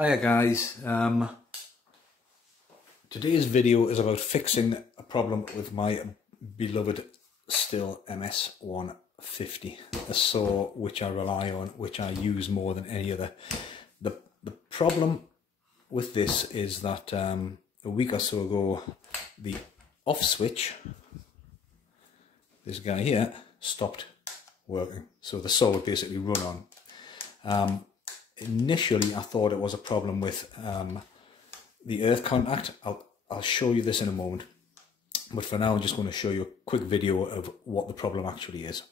Hiya guys, today's video is about fixing a problem with my beloved Stihl MS150, a saw which I rely on, which I use more than any other. The problem with this is that a week or so ago the off switch, this guy here, stopped working, so the saw would basically run on. Initially I thought it was a problem with the earth contact. I'll show you this in a moment, but for now I'm just going to show you a quick video of what the problem actually is.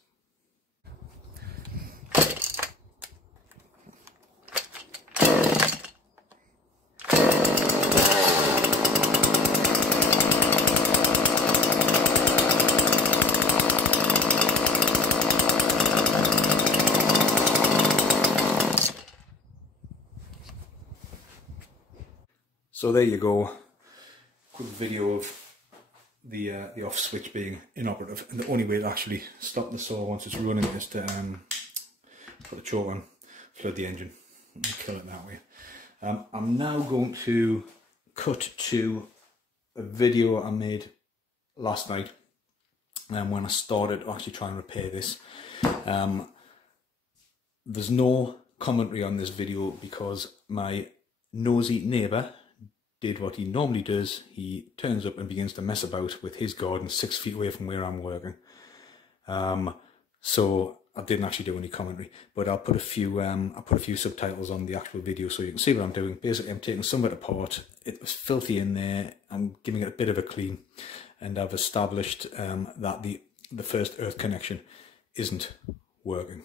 So there you go, quick video of the off switch being inoperative, and the only way to actually stop the saw once it's running is to put a choke on, flood the engine and kill it that way. I'm now going to cut to a video I made last night when I started to actually try and repair this. There's no commentary on this video because my nosy neighbour did what he normally does. He turns up and begins to mess about with his garden 6 feet away from where I'm working. So I didn't actually do any commentary, but I'll put a few subtitles on the actual video so you can see what I'm doing. Basically, I'm taking some of it apart. It was filthy in there. I'm giving it a bit of a clean, and I've established that the first earth connection isn't working.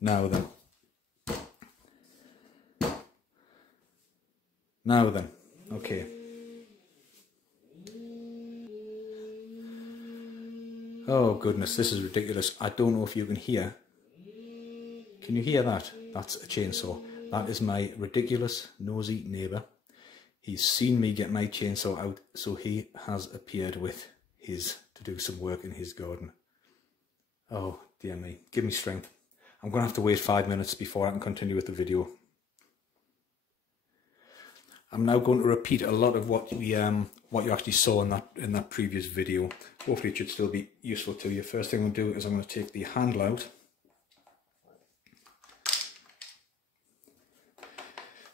Now then. Okay. Oh goodness, this is ridiculous. I don't know if you can hear. Can you hear that? That's a chainsaw. That is my ridiculous, nosy neighbour. He's seen me get my chainsaw out, so he has appeared with his to do some work in his garden. Oh dear me, give me strength. I'm going to have to wait 5 minutes before I can continue with the video. I'm now going to repeat a lot of what you actually saw in that previous video. Hopefully it should still be useful to you. First thing I'm going to do is I'm going to take the handle out. A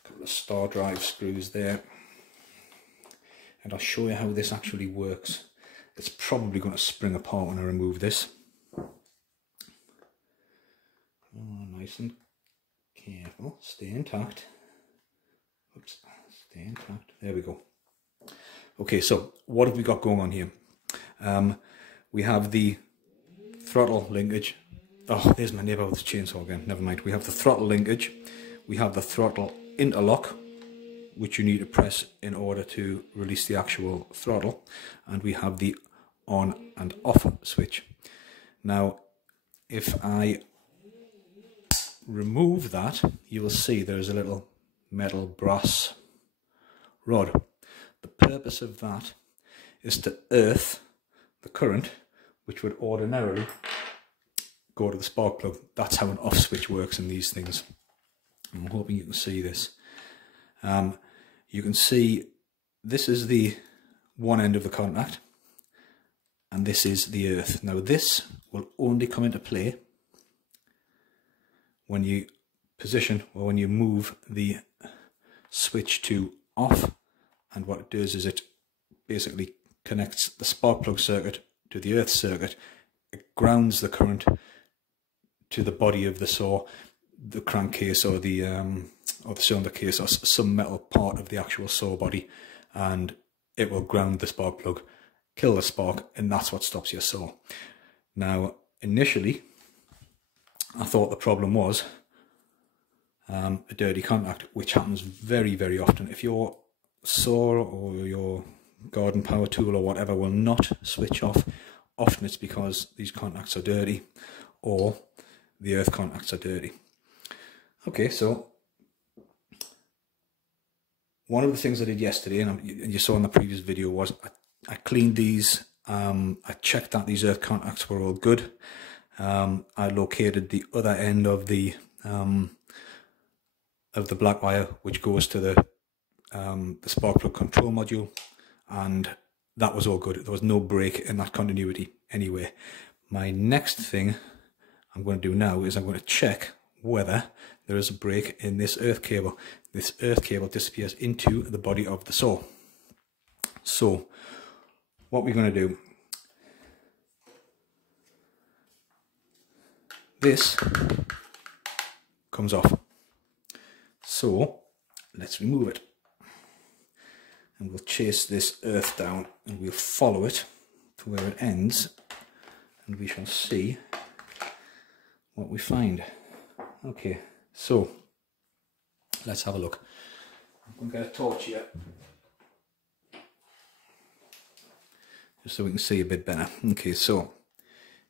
couple of star drive screws there. And I'll show you how this actually works. It's probably going to spring apart when I remove this. Oh, nice and careful. Stay intact. Oops. Stay intact. There we go. Okay, so what have we got going on here? We have the throttle linkage. Oh, there's my neighbour with the chainsaw again. Never mind. We have the throttle linkage. We have the throttle interlock, which you need to press in order to release the actual throttle. And we have the on and off switch. Now, if I remove that, you will see there's a little metal brass rod. The purpose of that is to earth the current, which would ordinarily go to the spark plug. That's how an off switch works in these things. I'm hoping you can see this. You can see this is the one end of the contact and this is the earth. Now this will only come into play when you position or when you move the switch to off, and what it does is it basically connects the spark plug circuit to the earth circuit. It grounds the current to the body of the saw, the crankcase or the cylinder case or some metal part of the actual saw body, and it will ground the spark plug, kill the spark, and that's what stops your saw. Now initially I thought the problem was a dirty contact, which happens very, very often. If your saw or your garden power tool or whatever will not switch off, often it's because these contacts are dirty or the earth contacts are dirty. Okay, so one of the things I did yesterday, and you saw in the previous video, was I cleaned these. I checked that these earth contacts were all good. I located the other end of the black wire, which goes to the spark plug control module, and that was all good. There was no break in that continuity anyway. My next thing I'm going to do now is I'm going to check whether there is a break in this earth cable. This earth cable disappears into the body of the saw. So what we're going to do, this comes off. So let's remove it. And we'll chase this earth down and we'll follow it to where it ends, and we shall see what we find. Okay, so let's have a look. I'm going to get a torch here just so we can see a bit better. Okay, so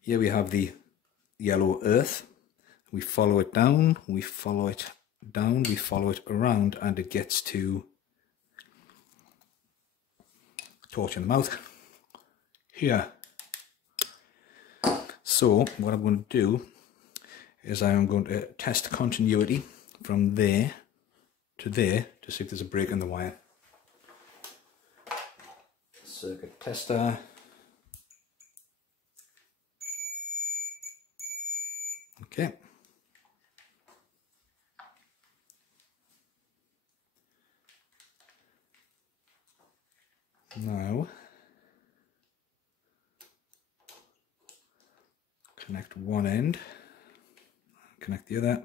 here we have the yellow earth. We follow it down, we follow it down, we follow it around, and it gets to torch in the mouth here. So what I'm going to do is I'm going to test continuity from there to there to see if there's a break in the wire. Circuit tester. Okay. Now connect one end, connect the other.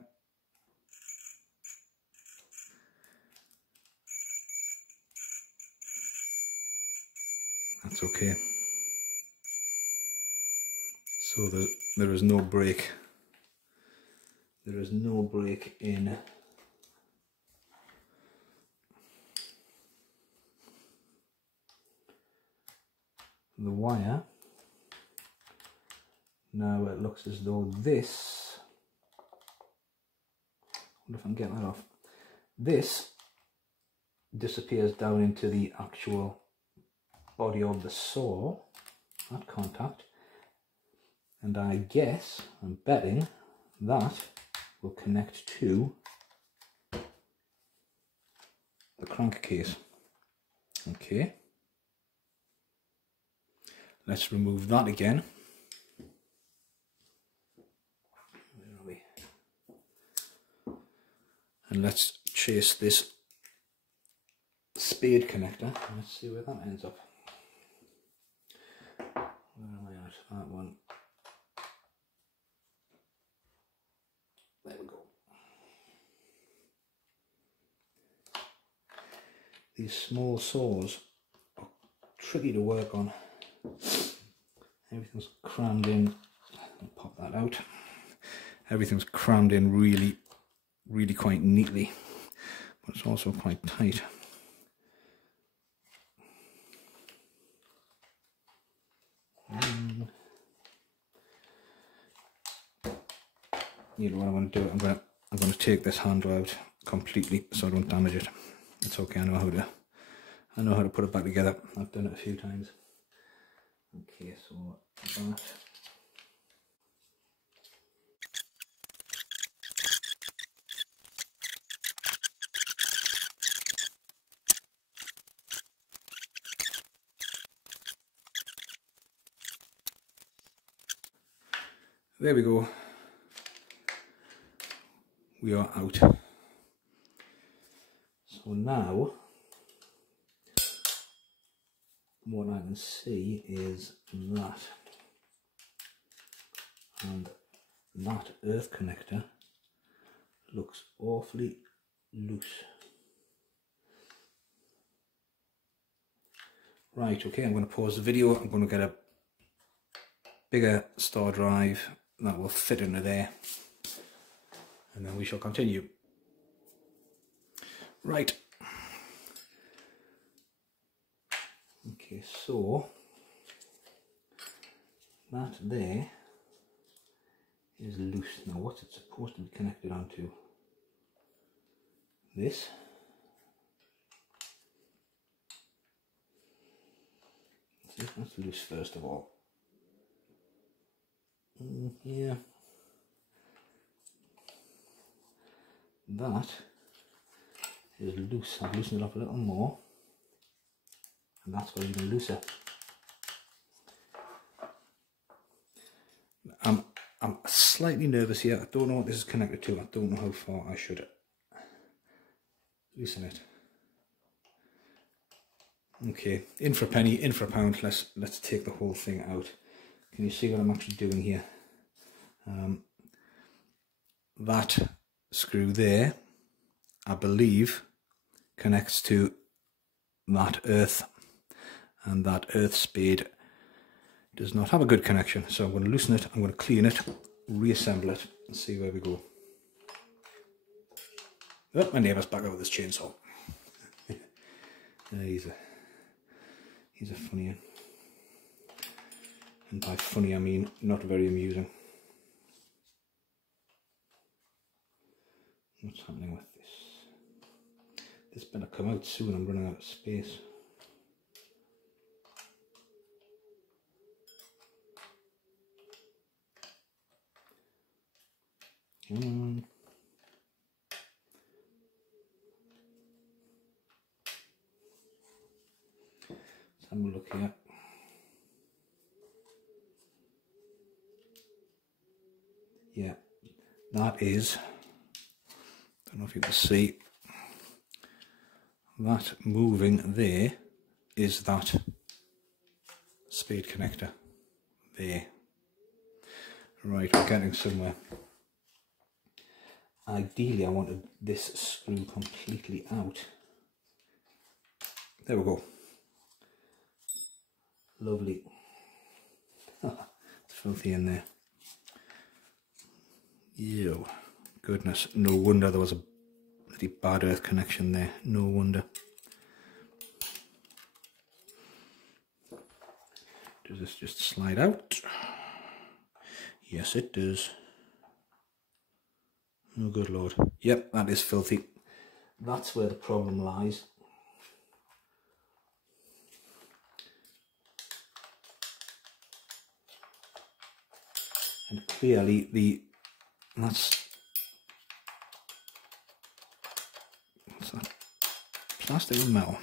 That's okay. So there is no break there is no break in the wire. Now it looks as though this, I wonder if I can get that off, this disappears down into the actual body of the saw, that contact, and I guess, I'm betting, that will connect to the crankcase. Okay, let's remove that again. Where are we? And let's chase this spade connector. Let's see where that ends up. Where am I at? That one. There we go. These small saws are tricky to work on. Everything's crammed in. I'll pop that out. Everything's crammed in really quite neatly, but it's also quite tight. You know what I'm going to do? I'm going to take this handle out completely so I don't damage it. It's okay. I know how to put it back together. I've done it a few times. Okay, so that. There we go. We are out. So now, what I can see is that, and that earth connector looks awfully loose. Right, okay, I'm going to pause the video. I'm going to get a bigger star drive that will fit into there, and then we shall continue. Right. Okay, so that there is loose. Now what's it supposed to be connected onto? This. Let's see if that's loose first of all. Yeah. That is loose. I've loosened it up a little more, and that's got even looser. I'm slightly nervous here. I don't know what this is connected to. I don't know how far I should loosen it. Okay, in for a penny, in for a pound. Let's take the whole thing out. Can you see what I'm actually doing here? That screw there, I believe, connects to that earth, and that earth spade does not have a good connection. So I'm going to loosen it, I'm going to clean it, reassemble it, and see where we go. Oh, my neighbour's back out with his chainsaw. He's a funny one. And by funny I mean not very amusing. What's happening with this? This better come out soon, I'm running out of space. Come on. Let's have a look here. Yeah, that is, don't know if you can see, that moving there is that spade connector there. Right, we're getting somewhere. Ideally I wanted this screw completely out. There we go. Lovely. It's filthy in there. Ew. goodness, no wonder there was a bloody bad earth connection there. No wonder. Does this just slide out? Yes, it does. Oh, good Lord. Yep, that is filthy. That's where the problem lies. And clearly that's what's that? Plastic or metal?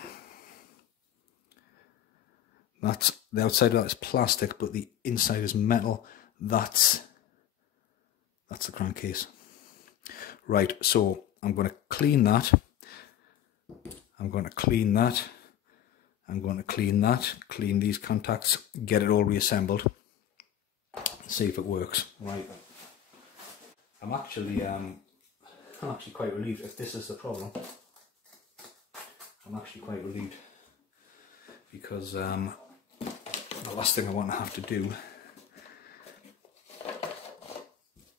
That's the outside of that is plastic, but the inside is metal. That's the crankcase. Right, so I'm going to clean that. I'm going to clean that. I'm going to clean that. Clean these contacts. Get it all reassembled. See if it works. Right. I'm actually quite relieved if this is the problem. I'm actually quite relieved because the last thing I want to have to do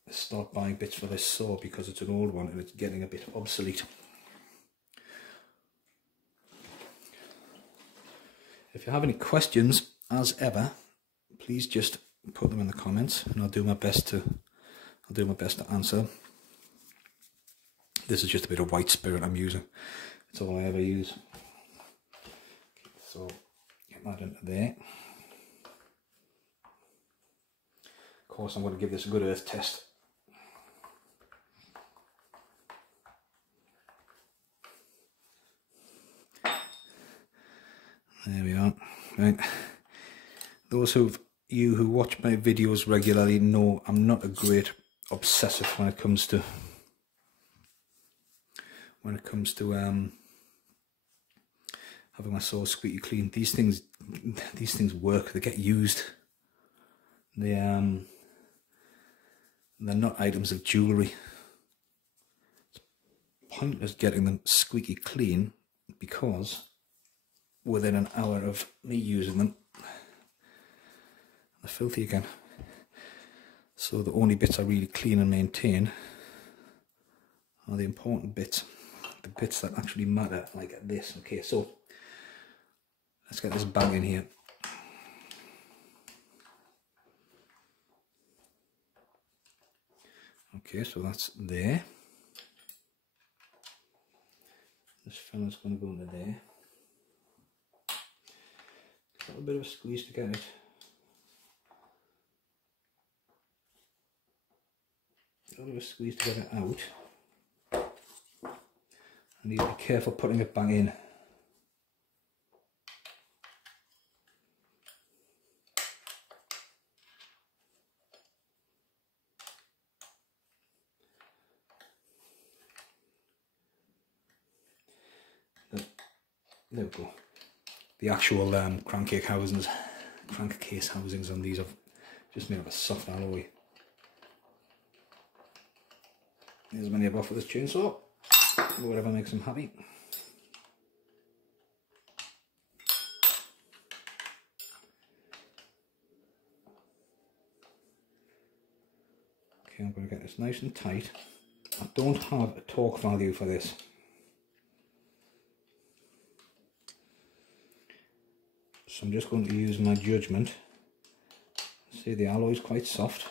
is start buying bits for this saw because it's an old one and it's getting a bit obsolete. If you have any questions, as ever, please just put them in the comments and I'll do my best to answer. This is just a bit of white spirit I'm using. It's all I ever use. So get that into there. Of course, I'm going to give this a good earth test. There we are. Right. Those who watch my videos regularly know I'm not a great obsessive when it comes to having my saw squeaky clean. These things work. They get used. They're not items of jewellery. It's pointless getting them squeaky clean because within an hour of me using them, they're filthy again. So the only bits I really clean and maintain are the important bits, the bits that actually matter, like this. Okay, so let's get this bag in here. Okay, so that's there. This fella's going to go into there. A little bit of a squeeze to get it. A little bit of a squeeze to get it out. I need to be careful putting it back in. There we go. The actual crankcase housings on these are just made of a soft alloy. Here's many I've got for this chainsaw. Whatever makes them happy. Okay, I'm going to get this nice and tight. I don't have a torque value for this. So I'm just going to use my judgment. See, the alloy is quite soft.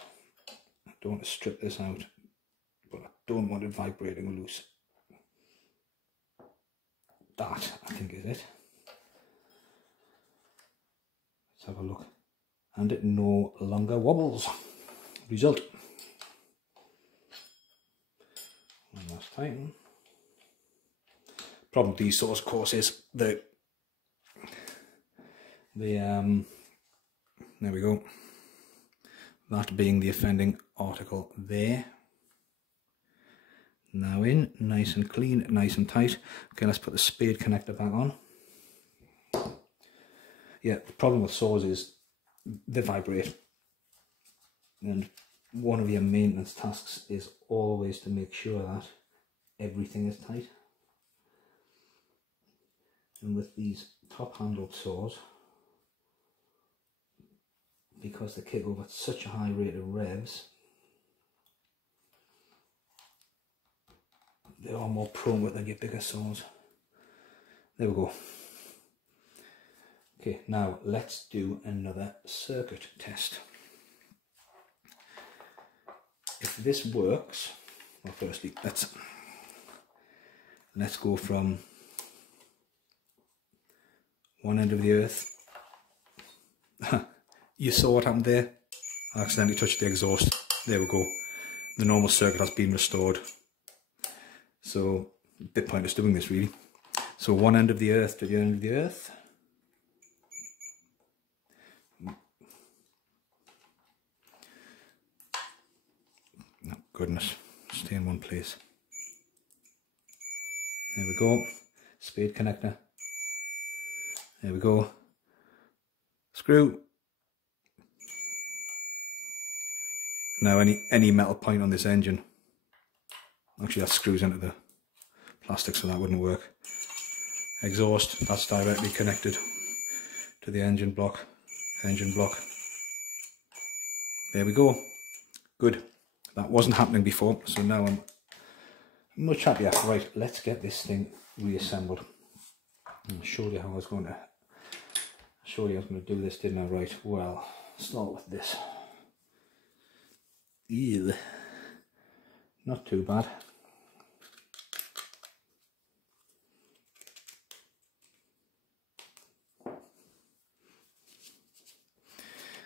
I don't want to strip this out, but I don't want it vibrating loose. That, I think, is it. Let's have a look. And it no longer wobbles. Result. One last tighten. Problem with these saws, of course, is there we go. That being the offending article there. Now in, nice and clean, nice and tight. Okay, let's put the spade connector back on. Yeah, the problem with saws is they vibrate. And one of your maintenance tasks is always to make sure that everything is tight. And with these top handled saws, because they kick over at such a high rate of revs, they are more prone than your bigger saws. There we go. Okay, now let's do another circuit test. If this works, well, firstly, let's go from one end of the earth. You saw what happened there? I accidentally touched the exhaust. There we go. The normal circuit has been restored. So, a bit pointless doing this really. So one end of the earth to the end of the earth. Oh, goodness, stay in one place. There we go. Spade connector. There we go. Screw. Now any metal point on this engine, actually that screws into the plastic, so that wouldn't work. Exhaust, that's directly connected to the engine block. There we go. Good. That wasn't happening before, so now I'm much happier. Right, let's get this thing reassembled. I'll show you how I was going to do this, didn't I? Right, well, start with this. Ew. Not too bad.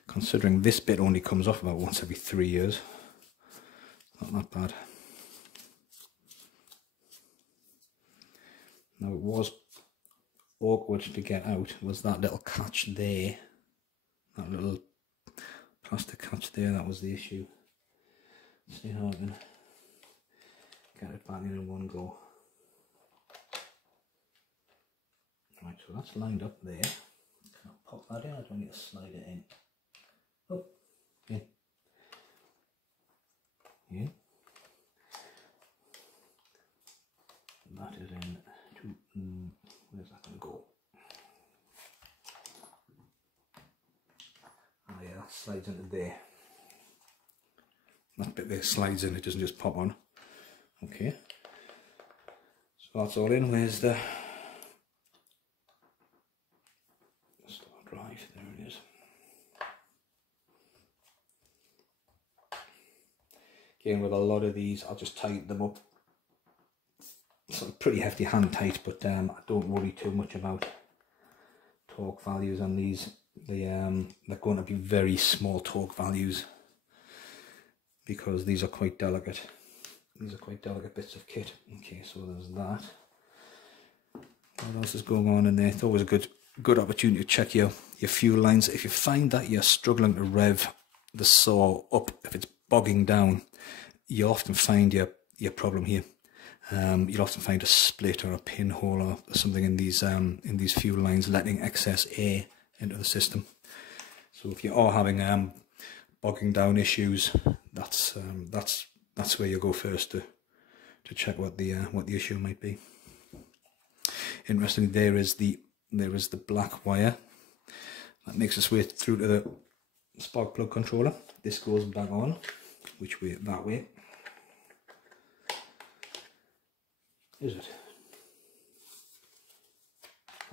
Considering this bit only comes off about once every 3 years, not that bad. Now it was awkward to get out, was that little catch there, that little plastic catch there, that was the issue. Let's see how I can get it back in one go. Right, so that's lined up there. Can I pop that in? I don't need to slide it in. Oh, in. In. That is in to, where's that going to go? Oh yeah, that slides into there. That bit there slides in, it doesn't just pop on. Okay. So that's all in. Where's the start drive? There it is. Again, with a lot of these, I'll just tighten them up. Sort of pretty hefty hand tight, but I don't worry too much about torque values on these. They're going to be very small torque values because these are quite delicate. These are quite delicate bits of kit. Okay, so there's that. What else is going on in there? It's always a good opportunity to check your fuel lines. If you find that you're struggling to rev the saw up, if it's bogging down, you'll often find your problem here. You'll often find a split or a pinhole or something in these fuel lines, letting excess air into the system. So if you are having bogging down issues, that's where you go first to check what the issue might be. Interestingly, there is the black wire that makes its way through to the spark plug controller. This goes back on, which way? That way. Is it?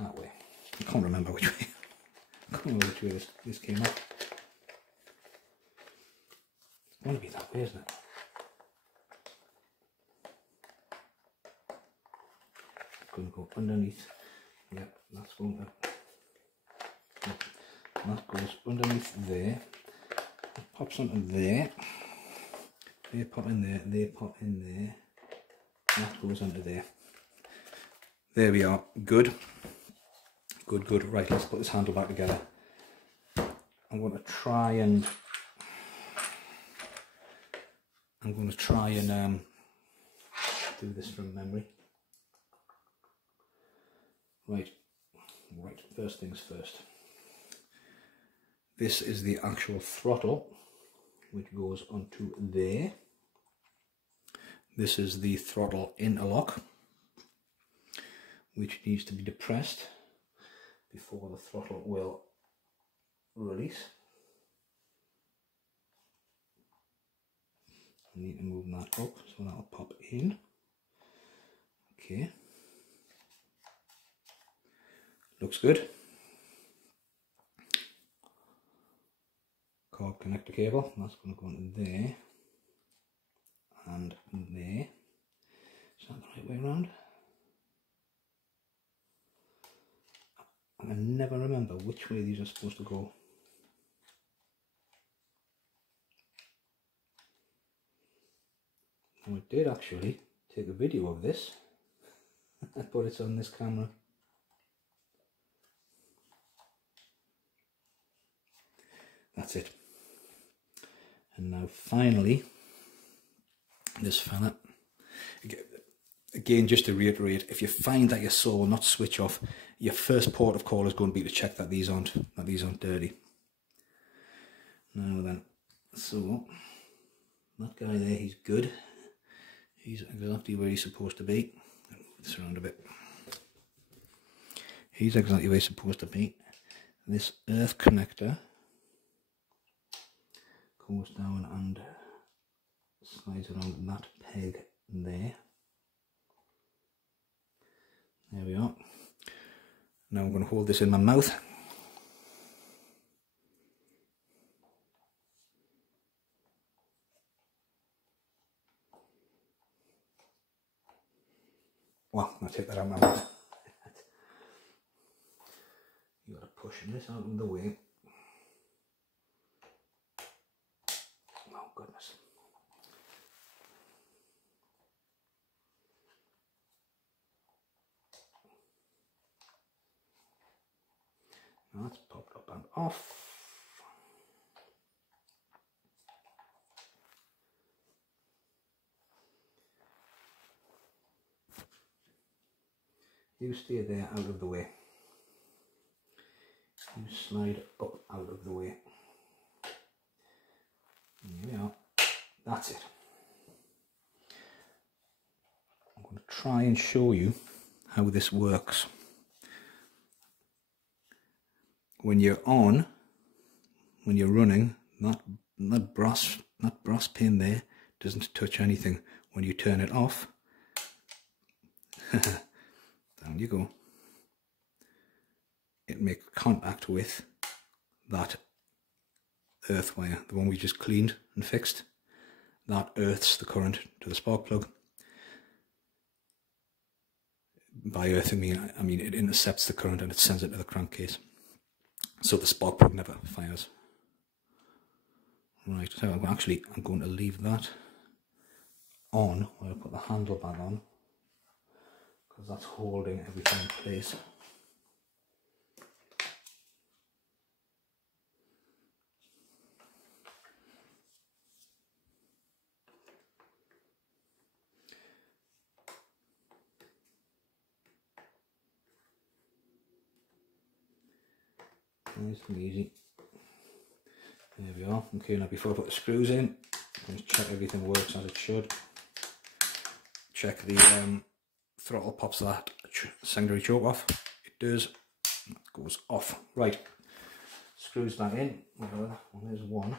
That way. I can't remember which way. I can't remember which way this came up. It's going to be that way, isn't it? It's going to go underneath. Yeah, that's going to. Yeah, that goes underneath there. It pops onto there. They pop in there. They pop in there. That goes onto there. There we are. Good. Good. Right, let's put this handle back together. I'm going to try and do this from memory. Right. First things first. This is the actual throttle, which goes onto there. This is the throttle interlock, which needs to be depressed before the throttle will release. I need to move that up so that'll pop in. Okay. Looks good. Carb connector cable, that's going to go into there and there. Is that the right way around? I can never remember which way these are supposed to go. Now I did actually take a video of this, but it's on this camera. That's it. And now finally, this fella, again just to reiterate, if you find that your saw will not switch off, your first port of call is going to be to check that these aren't dirty. Now then, so that guy there, he's good. He's exactly where he's supposed to be. Move this around a bit. He's exactly where he's supposed to be. This earth connector goes down and slides around that peg there. There we are. Now I'm going to hold this in my mouth. Well, I'll take that out of my mouth. You got to push this out of the way. Oh goodness. Now that's popped up and off. You stay there out of the way. You slide up out of the way. There we are. That's it. I'm going to try and show you how this works. When you're on, when you're running, that brass pin there doesn't touch anything. When you turn it off, down you go. It makes contact with that earth wire, the one we just cleaned and fixed. That earths the current to the spark plug. By earthing, I mean it intercepts the current and it sends it to the crankcase. So the spark plug never fires. Right, so I'm going to leave that on while I put the handle back on, because that's holding everything in place. Nice and easy. There we are. Okay, now before I put the screws in, just check everything works as it should. Check the throttle pops that secondary choke off. It does. That goes off. Right. Screws back in. Well, there's one.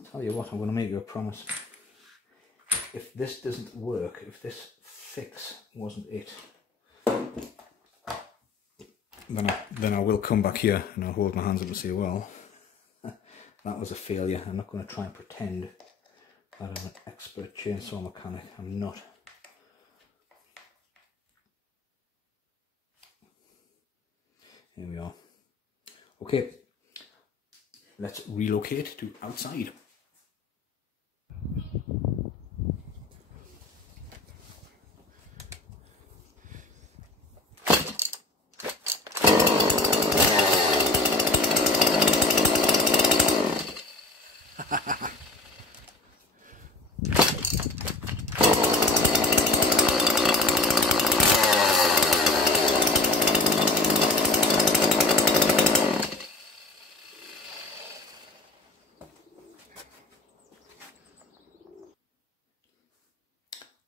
I'll tell you what, I'm going to make you a promise. If this doesn't work, if this fix wasn't it, then I will come back here and I'll hold my hands up and say, well, that was a failure. I'm not going to try and pretend that I'm an expert chainsaw mechanic. I'm not. Here we are. Okay, let's relocate to outside.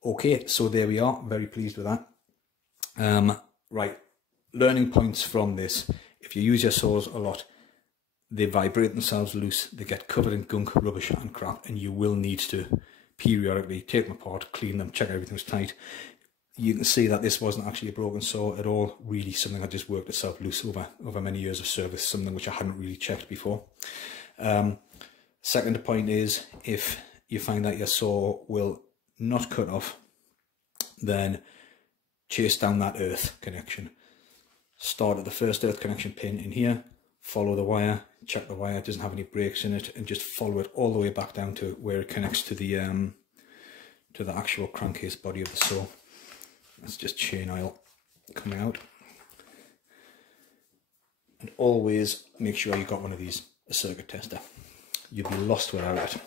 Okay, so there we are, very pleased with that. Right, learning points from this. If you use your saws a lot, they vibrate themselves loose, they get covered in gunk, rubbish and crap, and you will need to periodically take them apart, clean them, check everything's tight. You can see that this wasn't actually a broken saw at all, really something that just worked itself loose over many years of service, something which I hadn't really checked before. Second point is, if you find that your saw will not cut off, then chase down that earth connection. Start at the first earth connection pin in here, follow the wire, check the wire doesn't have any breaks in it, and just follow it all the way back down to where it connects to the actual crankcase body of the saw. That's just chain oil coming out. And always make sure you've got one of these, a circuit tester. You'd be lost without it.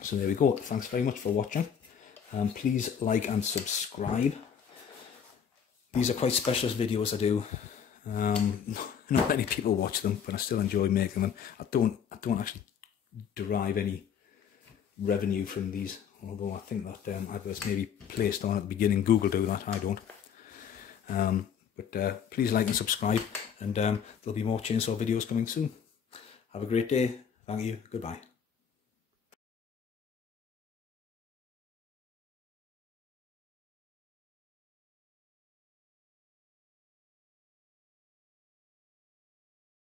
So there we go. Thanks very much for watching. Please like and subscribe. These are quite specialist videos I do. Not many people watch them, but I still enjoy making them. I don't actually derive any revenue from these, although I think that adverts may be placed on at the beginning. Google do that, I don't. But please like and subscribe, and there'll be more chainsaw videos coming soon. Have a great day. Thank you. Goodbye.